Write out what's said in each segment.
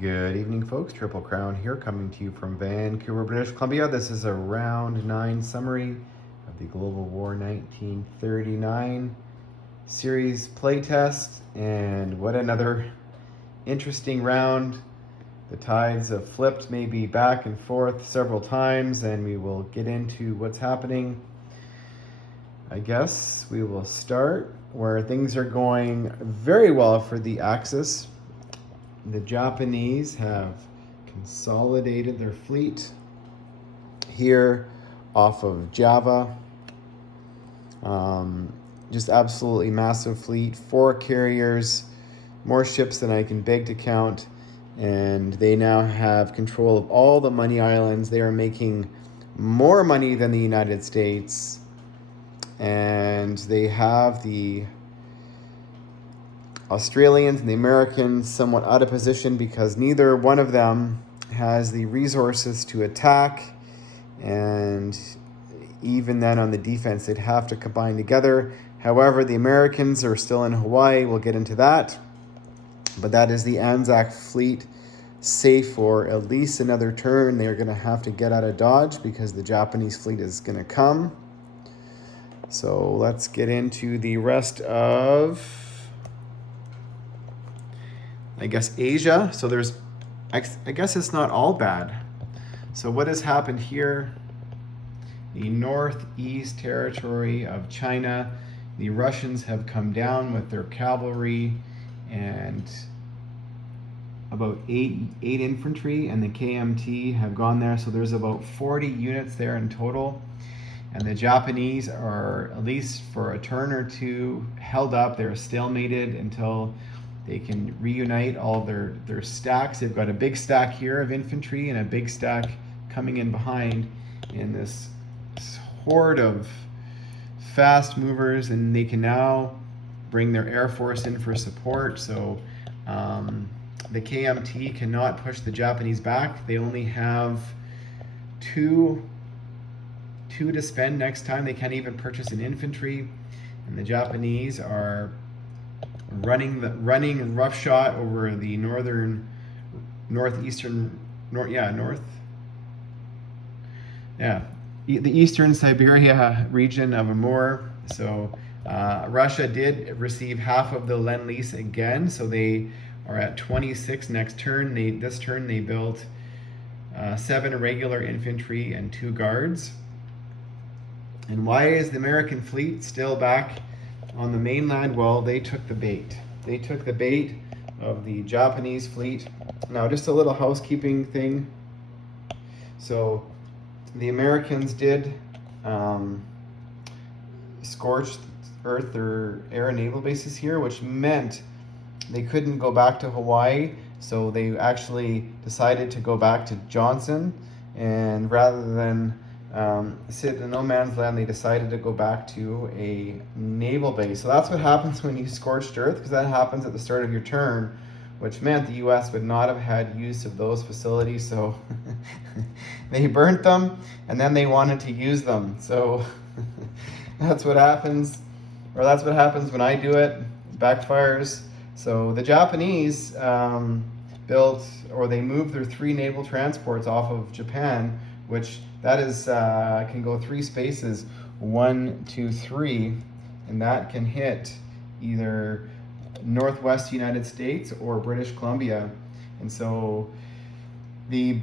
Good evening, folks. Triple Crown here, coming to you from Vancouver, British Columbia. This is a round 9 summary of the Global War 1939 series playtest, and what another interesting round. The tides have flipped maybe back and forth several times, and we will get into what's happening. I guess we will start where things are going very well for the Axis. The Japanese have consolidated their fleet here off of Java. Just absolutely massive fleet, 4 carriers, more ships than I can beg to count, and they now have control of all the money islands. They are making more money than the United States, and they have the Australians and the Americans somewhat out of position because neither one of them has the resources to attack, and even then on the defense they'd have to combine together. However, the Americans are still in Hawaii. We'll get into that, but that is the Anzac fleet safe for at least another turn. They're going to have to get out of Dodge because the Japanese fleet is going to come. So let's get into the rest of, I guess, Asia. So I guess it's not all bad. So what has happened here? The northeast territory of China, the Russians have come down with their cavalry and about eight infantry, and the KMT have gone there. So there's about 40 units there in total. And the Japanese are, at least for a turn or two, held up. They're stalemated until they can reunite all their stacks. They've got a big stack here of infantry and a big stack coming in behind in this horde of fast movers, and they can now bring their air force in for support. So the KMT cannot push the Japanese back. They only have two to spend next time. They can't even purchase an infantry, and the Japanese are running roughshod over the the eastern Siberia region of Amur. So Russia did receive half of the Lend-Lease again, so they are at 26 next turn. This turn they built 7 regular infantry and 2 guards. And why is the American fleet still back on the mainland? Well, they took the bait. They took the bait of the Japanese fleet. Now, just a little housekeeping thing. So the Americans did scorched earth their air and naval bases here, which meant they couldn't go back to Hawaii. So they actually decided to go back to Johnson, and rather than sit in no man's land, they decided to go back to a naval base. So that's what happens when you scorched earth, because that happens at the start of your turn, which meant the U.S. would not have had use of those facilities. So they burnt them, and then they wanted to use them. So that's what happens, or that's what happens when I do it. It backfires. So the Japanese they moved their 3 naval transports off of Japan, which that is can go 3 spaces, 1, 2, 3, and that can hit either Northwest United States or British Columbia. And so the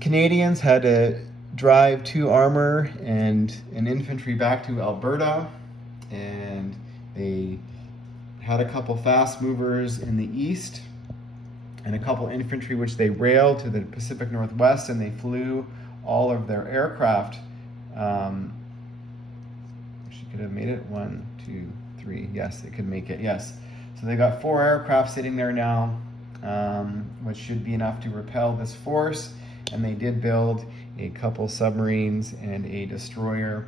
Canadians had to drive 2 armor and an infantry back to Alberta, and they had a couple fast movers in the east and a couple infantry which they railed to the Pacific Northwest, and they flew all of their aircraft. She could have made it. 1, 2, 3. Yes, it could make it. Yes. So they got 4 aircraft sitting there now, which should be enough to repel this force. And they did build a couple submarines and a destroyer.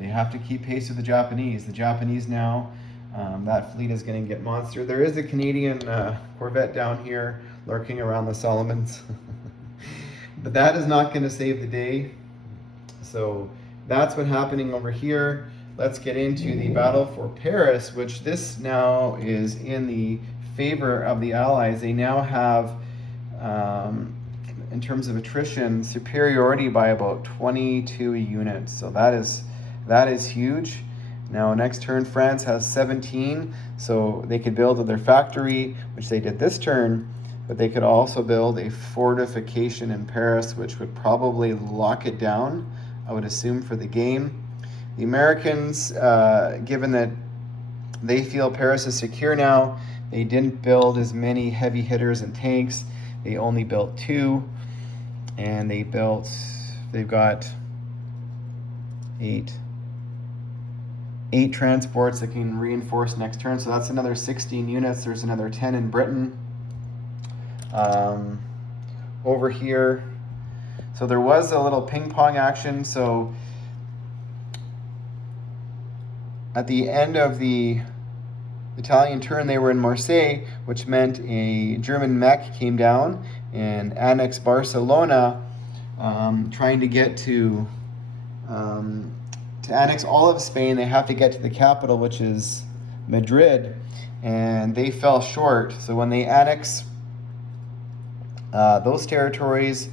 They have to keep pace with the Japanese. The Japanese now, that fleet is going to get monster. There is a Canadian corvette down here lurking around the Solomons. But that is not going to save the day. So that's what's happening over here. Let's get into the battle for Paris, which this now is in the favor of the Allies. They now have, in terms of attrition, superiority by about 22 units. So that is huge. Now next turn, France has 17, so they could build their factory, which they did this turn, but they could also build a fortification in Paris, which would probably lock it down, I would assume, for the game. The Americans, given that they feel Paris is secure now, they didn't build as many heavy hitters and tanks. They only built 2, and they've got 8 transports that can reinforce next turn, so that's another 16 units. There's another 10 in Britain. Over here, so there was a little ping pong action. So at the end of the Italian turn, they were in Marseille, which meant a German mech came down and annexed Barcelona, trying to get to annex all of Spain. They have to get to the capital, which is Madrid, and they fell short. So when they annex those territories,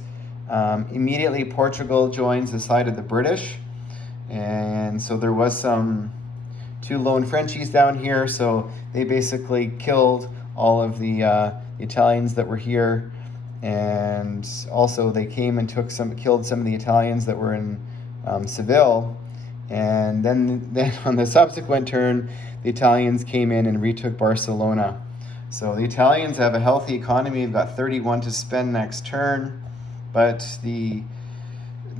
immediately Portugal joins the side of the British, and so there was some 2 lone Frenchies down here, so they basically killed all of the Italians that were here, and also they came and killed some of the Italians that were in Seville. And then on the subsequent turn, the Italians came in and retook Barcelona. So the Italians have a healthy economy. They've got 31 to spend next turn, but the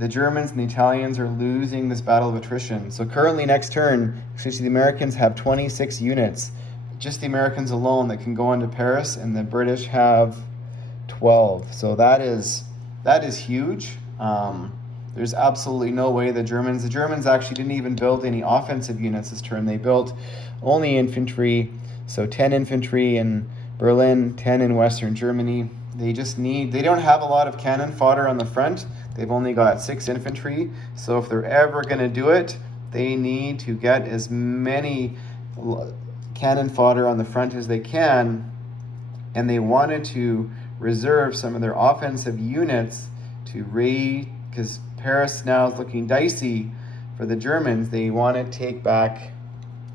Germans and the Italians are losing this battle of attrition. So currently next turn, actually the Americans have 26 units, just the Americans alone, that can go into Paris, and the British have 12. So that is huge. There's absolutely no way the Germans actually didn't even build any offensive units this turn. They built only infantry, so 10 infantry in Berlin, 10 in Western Germany. They don't have a lot of cannon fodder on the front. They've only got 6 infantry. So if they're ever going to do it, they need to get as many cannon fodder on the front as they can. And they wanted to reserve some of their offensive units to because Paris now is looking dicey for the Germans. They want to take back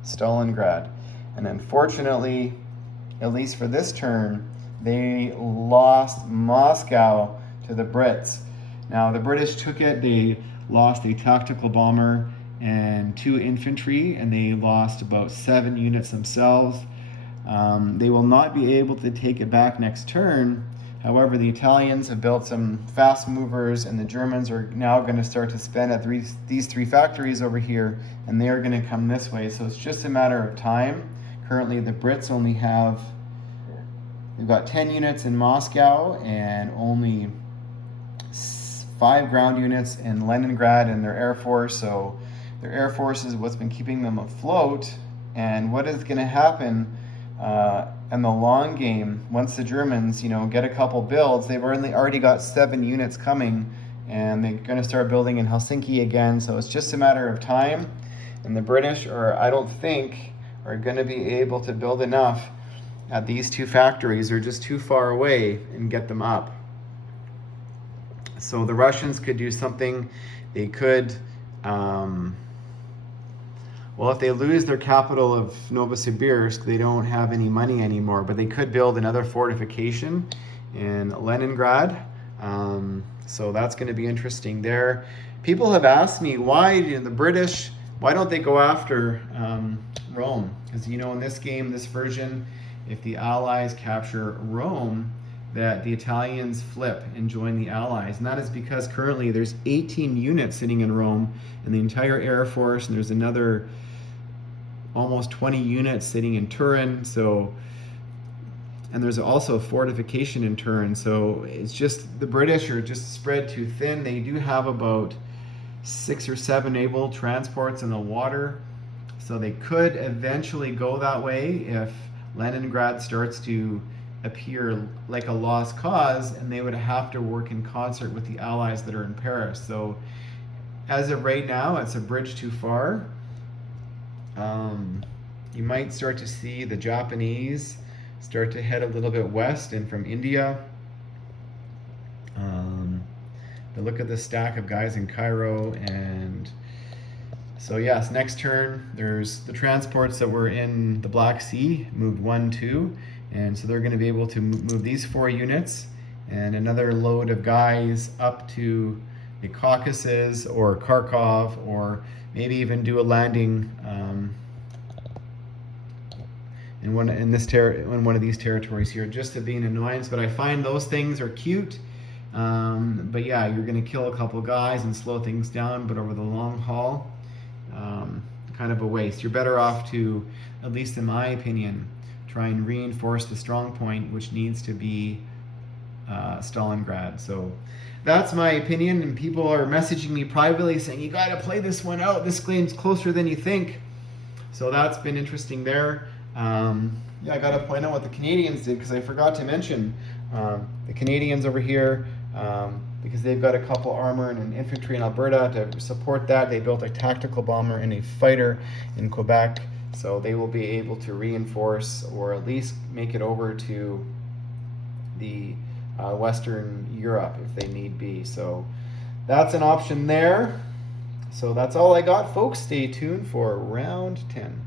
Stalingrad. And unfortunately, at least for this turn, they lost Moscow to the Brits. Now, the British took it. They lost a tactical bomber and 2 infantry, and they lost about 7 units themselves. They will not be able to take it back next turn. However, the Italians have built some fast movers, and the Germans are now going to start to spend at these 3 factories over here, and they are going to come this way. So it's just a matter of time. Currently, the Brits they've got 10 units in Moscow and only 5 ground units in Leningrad and their Air Force. So their Air Force is what's been keeping them afloat. And what is going to happen in the long game, once the Germans, get a couple builds, they've already got 7 units coming, and they're going to start building in Helsinki again. So it's just a matter of time. And the British I don't think, are going to be able to build enough at these 2 factories. They're just too far away and get them up. So the Russians could do something. They could, if they lose their capital of Novosibirsk, they don't have any money anymore, but they could build another fortification in Leningrad. So that's going to be interesting there. People have asked me, why don't they go after Rome? Because, in this game, this version, if the Allies capture Rome, that the Italians flip and join the Allies. And that is because currently there's 18 units sitting in Rome and the entire Air Force, and there's another almost 20 units sitting in Turin. And there's also a fortification in Turin. So it's just, the British are just spread too thin. They do have about 6 or 7 naval transports in the water. So they could eventually go that way if Leningrad starts to appear like a lost cause, and they would have to work in concert with the Allies that are in Paris. So as of right now, it's a bridge too far. You might start to see the Japanese start to head a little bit west and from India. To look at the stack of guys in Cairo. And so yes, next turn there's the transports that were in the Black Sea moved 1, 2, and so they're going to be able to move these 4 units and another load of guys up to the Caucasus or Kharkov, or maybe even do a landing in one of these territories here, just to be an annoyance. But I find those things are cute. But yeah, you're going to kill a couple guys and slow things down, but over the long haul, kind of a waste. You're better off to, at least in my opinion, try and reinforce the strong point, which needs to be Stalingrad. So that's my opinion, and people are messaging me privately saying, you got to play this one out. This game's closer than you think. So that's been interesting there. Yeah, I got to point out what the Canadians did, because I forgot to mention the Canadians over here, because they've got a couple armor and an infantry in Alberta to support that. They built a tactical bomber and a fighter in Quebec, so they will be able to reinforce or at least make it over to the Western Europe if they need be. So that's an option there. So that's all I got, folks. Stay tuned for round 10.